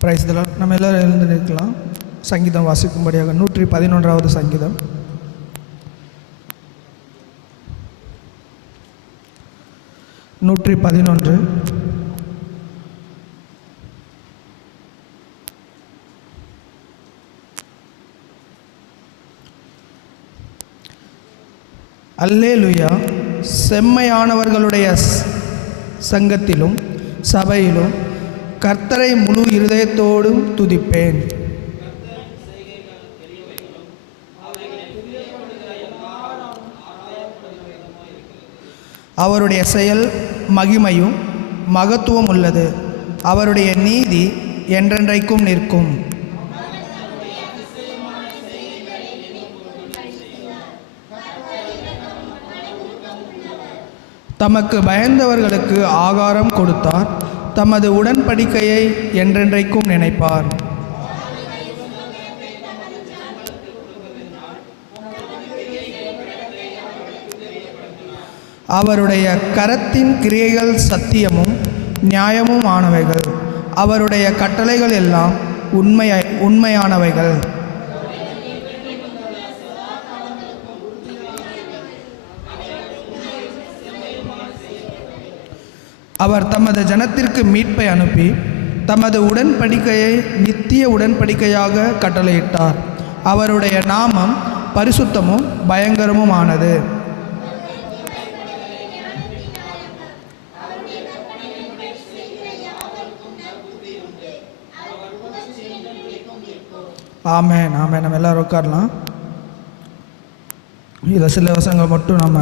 Praise the Lord. நம்ம எல்லோரும் எழுந்து நிற்கலாம். சங்கீதம் வாசிக்கும்படியாக 111வது சங்கீதம். அல்லேலூயா. செம்மையானவர்களுடைய சங்கத்திலும் சபையிலும் கர்த்தரை முழு இருதயத்தோடும் துதிப்பேன். அவருடைய செயல் மகிமையும் மகத்துவம் உள்ளது. அவருடைய நீதி என்றென்றைக்கும் நிற்கும். தமக்கு பயந்தவர்களுக்கு ஆகாரம் கொடுத்தார். தமது உடன்படிக்கையை என்றென்றைக்கும் நினைப்பார். அவருடைய கரத்தின் கிரியைகள் சத்தியமும் நியாயமும் ஆனவைகள். அவருடைய கட்டளைகள் எல்லாம் உண்மையானவைகள். அவர் தமது ஜனத்திற்கு மீட்பை அனுப்பி தமது உடன்படிக்கையை நித்திய உடன்படிக்கையாக கட்டளையிட்டார். அவருடைய நாமம் பரிசுத்தமும் பயங்கரமும் ஆனது. ஆமென், ஆமென். நம்ம எல்லோரும் உட்காரலாம். இதில் சில வசனங்கள் மட்டும் நம்ம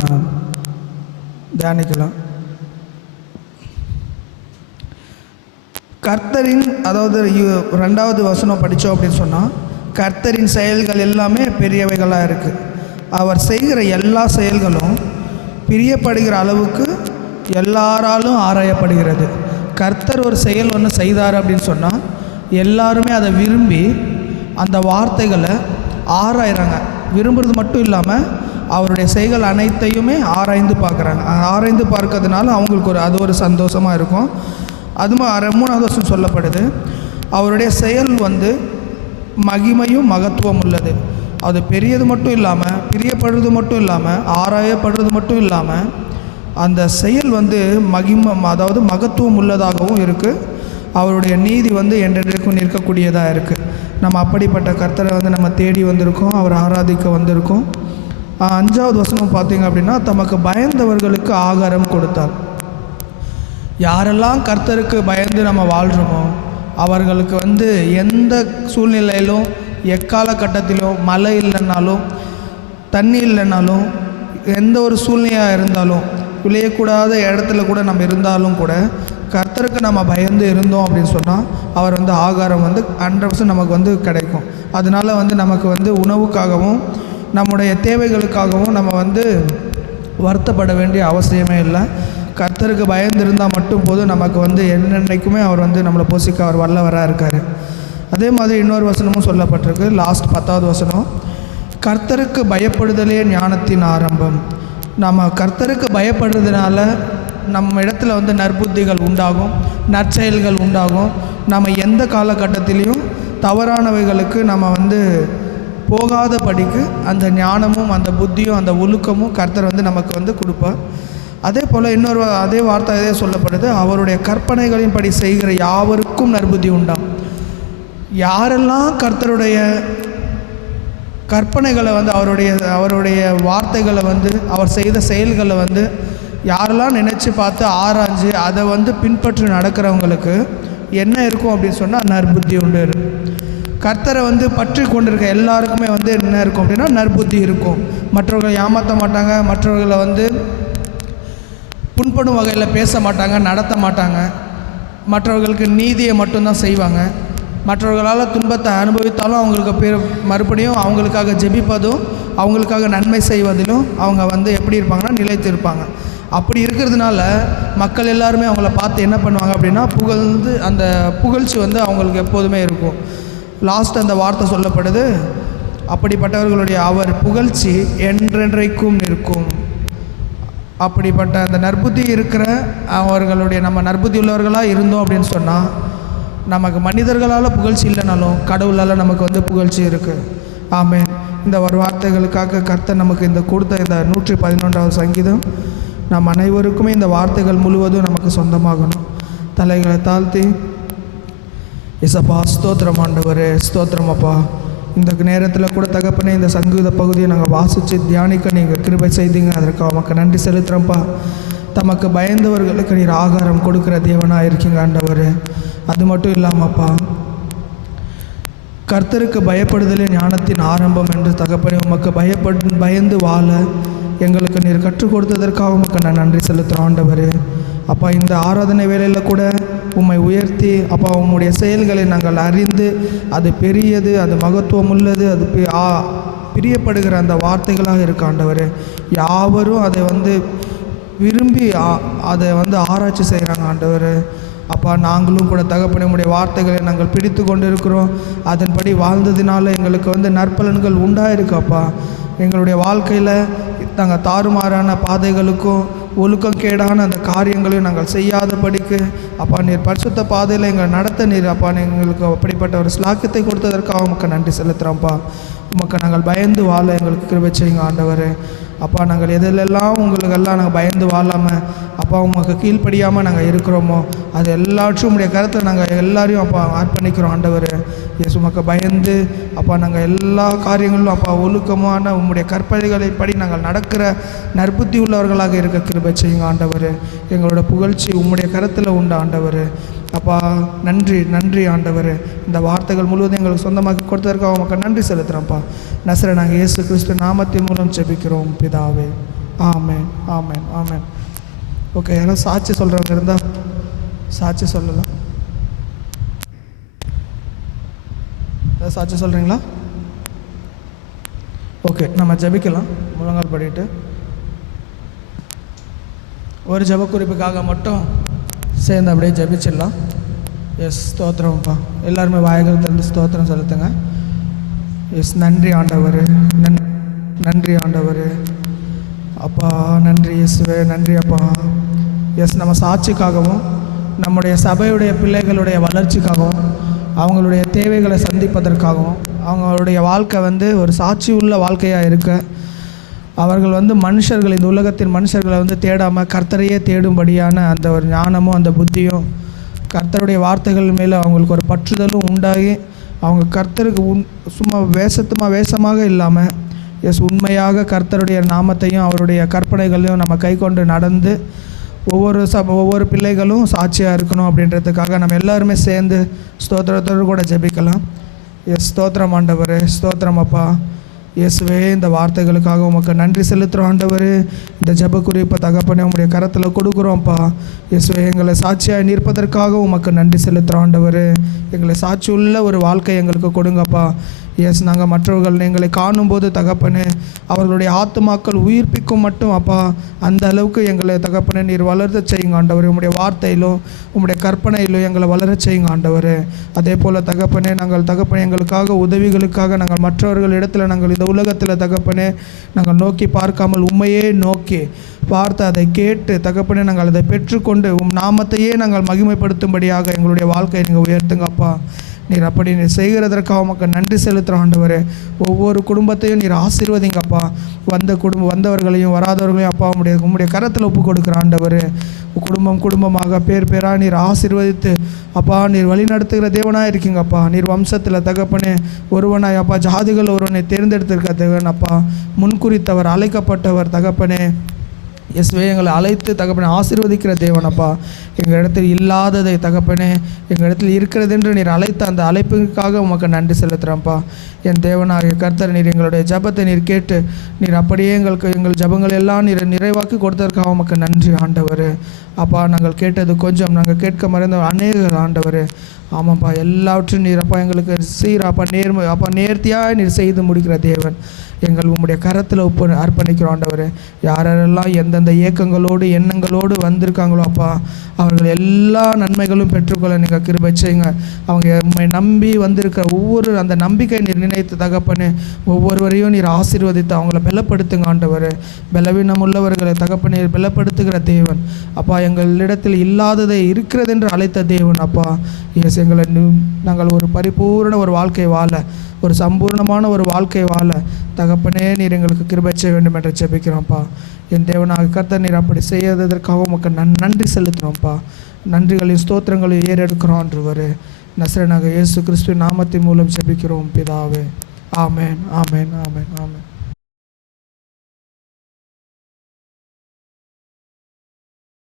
தியானிக்கலாம். கர்த்தரின், அதாவது 2வது வசனம் படித்தோம் அப்படின்னு சொன்னால், கர்த்தரின் செயல்கள் எல்லாமே பெரியவைகளாக இருக்குது. அவர் செய்கிற எல்லா செயல்களும் பிரியப்படுகிற அளவுக்கு எல்லாராலும் ஆராயப்படுகிறது. கர்த்தர் ஒரு செயல் ஒன்று செய்தார் அப்படின்னு சொன்னால் எல்லாருமே அதை விரும்பி அந்த வார்த்தைகளை ஆராயிறாங்க. விரும்புறது மட்டும் இல்லாமல் அவருடைய செயல்கள் அனைத்தையுமே ஆராய்ந்து பார்க்குறாங்க. ஆராய்ந்து பார்க்கறதுனால அவங்களுக்கு அது ஒரு சந்தோஷமாக இருக்கும். அது 3வது வருஷம் சொல்லப்படுது, அவருடைய செயல் மகிமையும் மகத்துவம் உள்ளது. அது பெரியது மட்டும் இல்லாமல், பிரியப்படுறது மட்டும் இல்லாமல், ஆராயப்படுறது மட்டும் இல்லாமல், அந்த செயல் மகிமை, அதாவது மகத்துவம் உள்ளதாகவும் இருக்குது. அவருடைய நீதி என்றென்றைக்கும் நிற்கக்கூடியதாக இருக்குது. நம்ம அப்படிப்பட்ட கர்த்தரை நம்ம தேடி வந்திருக்கோம், அவர் ஆராதிக்க வந்திருக்கோம். 5வது வசனம் பார்த்தீங்க அப்படின்னா, தமக்கு பயந்தவர்களுக்கு ஆகாரம் கொடுத்தார். யாரெல்லாம் கர்த்தருக்கு பயந்து நம்ம வாழ்கிறோமோ அவர்களுக்கு எந்த சூழ்நிலையிலும், எக்கால கட்டத்திலும், மழை இல்லைன்னாலும், தண்ணி இல்லைன்னாலும், எந்த ஒரு சூழ்நிலையாக இருந்தாலும், விளையக்கூடாத இடத்துல கூட நம்ம இருந்தாலும் கூட கர்த்தருக்கு நம்ம பயந்து இருந்தோம் அப்படின்னு சொன்னால் அவர் ஆகாரம் 100% நமக்கு கிடைக்கும். அதனால நமக்கு உணவுக்காகவும் நம்முடைய தேவைகளுக்காகவும் நம்ம வருத்தப்பட வேண்டிய அவசியமே இல்லை. கர்த்தருக்கு பயந்து இருந்தால் மட்டும் போதும். நமக்கு என்னென்னைக்குமே அவர் நம்மளை போஷிக்க அவர் வல்லவராக இருக்கார். அதே மாதிரி இன்னொரு வசனமும் சொல்லப்பட்டிருக்கு. லாஸ்ட் 10வது வசனம், கர்த்தருக்கு பயப்படுதலே ஞானத்தின் ஆரம்பம். நம்ம கர்த்தருக்கு பயப்படுறதுனால நம்ம இடத்துல நற்புத்திகள் உண்டாகும், நற்செயல்கள் உண்டாகும். நம்ம எந்த காலகட்டத்திலையும் தவறானவைகளுக்கு நம்ம போகாத படிக்கு அந்த ஞானமும் அந்த புத்தியும் அந்த ஒழுக்கமும் கர்த்தர் நமக்கு கொடுப்பார். அதே போல் அதே வார்த்தை சொல்லப்படுது, அவருடைய கற்பனைகளின்படி செய்கிற யாவருக்கும் நற்புத்தி உண்டாம். யாரெல்லாம் கர்த்தருடைய கற்பனைகளை அவருடைய வார்த்தைகளை அவர் செய்த செயல்களை யாரெல்லாம் நினச்சி பார்த்து ஆராய்ஞ்சு அதை பின்பற்றி நடக்கிறவங்களுக்கு என்ன இருக்கும் அப்படின்னு சொன்னால் நற்புத்தி உண்டு. கர்த்தரை பற்றி கொண்டிருக்க எல்லாருக்குமே என்ன இருக்கும் அப்படின்னா நற்புத்தி இருக்கும். மற்றவர்களை ஏமாற்ற மாட்டாங்க, மற்றவர்களை புண்படும் வகையில் பேச மாட்டாங்க, நடத்த மாட்டாங்க. மற்றவர்களுக்கு நீதியை மட்டும்தான் செய்வாங்க. மற்றவர்களால் துன்பத்தை அனுபவித்தாலும் அவங்களுக்கு மறுபடியும் அவங்களுக்காக ஜெபிப்பதும் அவங்களுக்காக நன்மை செய்வதிலும் அவங்க எப்படி இருப்பாங்கன்னா நிலைத்து இருப்பாங்க. அப்படி இருக்கிறதுனால மக்கள் எல்லாருமே அவங்கள பார்த்து என்ன பண்ணுவாங்க அப்படின்னா புகழ்ந்து, அந்த புகழ்ச்சி அவங்களுக்கு எப்போதுமே இருக்கும். லாஸ்ட் அந்த வார்த்தை சொல்லப்படுது, அப்படிப்பட்டவர்களுடைய அவர் புகழ்ச்சி என்றென்றைக்கும் நிற்கும். அப்படிப்பட்ட அந்த நற்புத்தி இருக்கிற அவர்களுடைய நம்ம நற்புத்தி உள்ளவர்களாக இருந்தோம் அப்படின்னு சொன்னால் நமக்கு மனிதர்களால் புகழ்ச்சி இல்லைனாலும் கடவுளால் நமக்கு வந்து புகழ்ச்சி இருக்குது. ஆமென். இந்த ஒரு வார்த்தைகளுக்காக கர்த்தர் நமக்கு இந்த கொடுத்த இந்த 111வது சங்கீதம் நம் அனைவருக்குமே இந்த வார்த்தைகள் முழுவதும் நமக்கு சொந்தமாகணும். தலைகளை தாழ்த்தி, இசப்பா ஸ்தோத்திரம் ஆண்டவரே, ஸ்தோத்திரம் அப்பா. இந்த நேரத்தில் கூட தகப்பனே இந்த சங்கீத பகுதியை நாங்கள் வாசித்து தியானிக்க நீங்கள் கிருபை செய்தீங்க. அதற்கு நமக்கு நன்றி செலுத்துகிறோம்ப்பா. தமக்கு பயந்தவர்களுக்கு நீர் ஆகாரம் கொடுக்குற தேவனாக இருக்கீங்க ஆண்டவர். அது மட்டும் இல்லாமப்பா, கர்த்தருக்கு பயப்படுதலே ஞானத்தின் ஆரம்பம் என்று தகப்பனே உமக்கு பயந்து வாழ எங்களுக்கு நீர் கற்றுக் கொடுத்ததற்காக உமக்கு நான் நன்றி செலுத்துகிறோம் ஆண்டவர். அப்பா, இந்த ஆராதனை வேளையில் கூட உம்மை உயர்த்தி அப்பா உம்முடைய செயல்களை நாங்கள் அறிந்து அது பெரியது, அது மகத்துவம் உள்ளது, அது பிரியப்படுகிற அந்த வார்த்தைகளாக இருக்க ஆண்டவர். யாவரும் அதை வந்து விரும்பி அதை வந்து ஆராய்ச்சி செய்கிறாங்க ஆண்டவர். அப்பா, நாங்களும் கூட தகப்பனே உம்முடைய வார்த்தைகளை நாங்கள் பிடித்து கொண்டு இருக்கிறோம். அதன்படி வாழ்ந்ததினால எங்களுக்கு வந்து நற்பலன்கள் உண்டாயிருக்கு அப்பா. எங்களுடைய வாழ்க்கையில் நாங்கள் தாறுமாறான பாதைகளுக்கும் ஒழுக்கம் கேடான அந்த காரியங்களையும் நாங்கள் செய்யாதபடிக்கு அப்பா நீர் பரிசுத்த பாதையில் எங்களை நடத்த நீர் அப்பா எங்களுக்கு அப்படிப்பட்ட ஒரு ஸ்லாக்கியத்தை கொடுத்ததற்காக உமக்கு நன்றி செலுத்துகிறோம்ப்பா. உமக்கு நாங்கள் பயந்து வாழ எங்களுக்கு கிருபை செய்யுங்க ஆண்டவர். அப்பா, நாங்கள் எதிலெல்லாம் உங்களுக்கெல்லாம் நாங்கள் பயந்து வாழாமல் அப்பா உமக்கு கீழ்ப்படியாமல் நாங்கள் இருக்கிறோமோ அது எல்லாற்றும் உடைய கருத்தில் நாங்கள் எல்லாரையும் அப்பா அர்ப்பணிக்கிறோம் ஆண்டவர். இயேசு உமக்கு பயந்து அப்பா நாங்கள் எல்லா காரியங்களிலும் அப்பா ஒழுக்கமான உம்முடைய கற்பனைகளை படி நாங்கள் நடக்கிற நற்புத்தி உள்ளவர்களாக இருக்க கிருபை செய்யுங்க ஆண்டவர். எங்களோட புகழ்ச்சி உம்முடைய கருத்தில் உண்டு ஆண்டவர். அப்பா, நன்றி நன்றி ஆண்டவர். இந்த வார்த்தைகள் முழுவதும் எங்களுக்கு சொந்தமாக்கி கொடுத்ததற்காக உமக்கு நன்றி செலுத்துகிறோம்ப்பா. நசரேயனாகிய நாங்கள் இயேசு கிறிஸ்து நாமத்தின் மூலம் ஜெபிக்கிறோம் பிதாவே. ஆமென் ஆமென் ஆமென். ஓகே, யாரும் சாட்சி சொல்கிறவங்க இருந்தால் சாட்சி சொல்லலாம். ஏதாவது சாட்சி சொல்கிறீங்களா? ஓகே, நம்ம ஜெபிக்கலாம். முழங்கால் படிட்டு ஒரு ஜெப குறிப்புக்காக மட்டும் சேர்ந்து அப்படியே ஜெபிச்சிடலாம். எஸ், ஸ்தோத்திரம்ப்பா. எல்லாருமே வாய்கள் திறந்து ஸ்தோத்திரம் செலுத்துங்க. எஸ், நன்றி ஆண்டவர், நன்றி ஆண்டவர். அப்பா நன்றி இயேசுவே, நன்றி அப்பா. எஸ், நம்ம சாட்சிக்காகவும் நம்முடைய சபையுடைய பிள்ளைகளுடைய வளர்ச்சிக்காகவும் அவங்களுடைய தேவைகளை சந்திப்பதற்காகவும் அவங்களுடைய வாழ்க்கை வந்து ஒரு சாட்சி உள்ள வாழ்க்கையாக இருக்க அவர்கள் வந்து மனுஷர்கள் இந்த உலகத்தின் மனுஷர்களை வந்து தேடாமல் கர்த்தரையே தேடும்படியான அந்த ஒரு ஞானமும் அந்த புத்தியும் கர்த்தருடைய வார்த்தைகள் மேலே அவங்களுக்கு ஒரு பற்றுதலும் உண்டாகி அவங்க கர்த்தருக்கு சும்மா வேஷமாக இல்லாமல் எஸ் உண்மையாக கர்த்தருடைய நாமத்தையும் அவருடைய கற்பனைகளையும் நம்ம கை கொண்டு நடந்து ஒவ்வொரு பிள்ளைகளும் சாட்சியாக இருக்கணும் அப்படின்றதுக்காக நம்ம எல்லாருமே சேர்ந்து ஸ்தோத்திரத்தோடு கூட ஜெபிக்கலாம். எஸ், ஸ்தோத்திரம் ஆண்டவர், ஸ்தோத்திரம் அப்பா. இயேசுவே, இந்த வார்த்தைகளுக்காக உமக்கு நன்றி செலுத்துகிறோம் ஆண்டவர். இந்த ஜெப குறிப்பை தகப்பனே உங்களுடைய கரத்தில் கொடுக்குறோம்ப்பா. இயேசுவே, எங்களை சாட்சியாக நிற்பதற்காக உமக்கு நன்றி செலுத்துகிறோம் ஆண்டவர். எங்களை சாட்சி உள்ள ஒரு வாழ்க்கை எங்களுக்கு கொடுங்கப்பா. எஸ், நாங்கள் மற்றவர்கள் எங்களை காணும்போது தகப்பனே அவர்களுடைய ஆத்துமாக்கள் உயிர்ப்பிக்கும் மட்டும் அப்பா அந்த அளவுக்கு எங்களை தகப்பனே நீர் வளர செய்யுங்க ஆண்டவர். உம்முடைய வார்த்தையிலும் உம்முடைய கற்பனையிலும் எங்களை வளர செய்யுங்க ஆண்டவர். அதே போல் தகப்பனே நாங்கள் தகப்பனே எங்களுக்காக உதவிகளுக்காக நாங்கள் மற்றவர்கள் இடத்துல நாங்கள் இந்த உலகத்தில் தகப்பனே நாங்கள் நோக்கி பார்க்காமல் உண்மையே நோக்கி பார்த்து அதை கேட்டு தகப்பனே நாங்கள் அதை பெற்றுக்கொண்டு நாமத்தையே நாங்கள் மகிமைப்படுத்தும்படியாக எங்களுடைய வாழ்க்கையை நீங்கள் உயர்த்துங்கப்பா. நீர் அப்படி நீர் செய்கிறதற்காக உமக்கு நன்றி செலுத்துகிற ஆண்டவரே. ஒவ்வொரு குடும்பத்தையும் நீர் ஆசீர்வதிங்கப்பா. வந்தவர்களையும் வராதவர்களையும் அப்பா உம்முடைய கரத்தில் ஒப்பு கொடுக்குற ஆண்டவரே. குடும்பமாக பேராக நீர் ஆசீர்வதித்து அப்பா நீர் வழி நடத்துகிற தேவனாக இருக்கீங்கப்பா. நீர் வம்சத்தில் தகப்பனே ஒருவனாய் அப்பா ஜாதிகள் ஒருவனை தேர்ந்தெடுத்திருக்க தேவன் அப்பா. முன்குறித்தவர், அழைக்கப்பட்டவர் தகப்பனே. இயேசுவே, எங்களை அழைத்து தகப்பனே ஆசீர்வதிக்கிற தேவனப்பா. எங்கள் இடத்தில் இல்லாததை தகப்பனே எங்கள் இடத்தில் இருக்கிறது என்று நீர் அழைத்த அந்த அழைப்புக்காக உமக்கு நன்றி செலுத்துகிறோம்ப்பா. என் தேவனாகிய கர்த்தர், நீர் எங்களுடைய ஜபத்தை நீர் கேட்டு நீர் அப்படியே எங்கள் ஜபங்கள் எல்லாம் நீர் நிறைவாக்கி கொடுத்ததற்காக உமக்கு நன்றி ஆண்டவர். அப்பா, நாங்கள் கேட்டது கொஞ்சம், நாங்கள் கேட்க மறந்த அநேக ஆண்டவர். ஆமாப்பா, எல்லாவற்றும் நீர் அப்பா எங்களுக்கு சீராப்பா நேர்த்தியாக நீர் செய்து முடிக்கிற தேவன். எங்கள் உம்முடைய கரத்தில் அர்ப்பணிக்கிறோம் ஆண்டவர். யாரெல்லாம் எந்த எந்தெந்த ஏக்கங்களோடு எண்ணங்களோடு வந்திருக்காங்களோ அப்பா, அவர்கள் எல்லா நன்மைகளும் பெற்றுக்கொள்ள நீங்கள் கிருபை செய்யுங்க. அவங்க உம்மை நம்பி வந்திருக்கிற ஒவ்வொரு அந்த நம்பிக்கை நீர் நினைத்து தகப்பனே, ஒவ்வொருவரையும் நீர் ஆசீர்வதித்து அவங்கள பலப்படுத்துங்க ஆண்டவர். பலவீனம் உள்ளவர்களை தகப்பனே பலப்படுத்துகிற தேவன் அப்பா, எங்களிடத்தில் இல்லாததை இருக்கிறது என்று அழைத்த தேவன் அப்பா. எஸ், எங்களை நாங்கள் ஒரு பரிபூர்ண ஒரு வாழ்க்கை வாழ, ஒரு சம்பூர்ணமான ஒரு வாழ்க்கை வாழ தகப்பனே நீர் எங்களுக்கு கிருபை செய்ய வேண்டும் என்று ஜெபிக்கிறோம்ப்பா. என் தேவனாக கர்த்தர் நீர் அப்படி செய்யறதற்காக உமக்கு நன்றி செலுத்துகிறோம்ப்பா. நன்றிகளையும் ஸ்தோத்திரங்களையும் ஏறெடுக்கிறோம் என்றவர் நசரேயனாக இயேசு கிறிஸ்துவின் நாமத்தின் மூலம் ஜெபிக்கிறோம் பிதாவே. ஆமென், ஆமென், ஆமென், ஆமென்.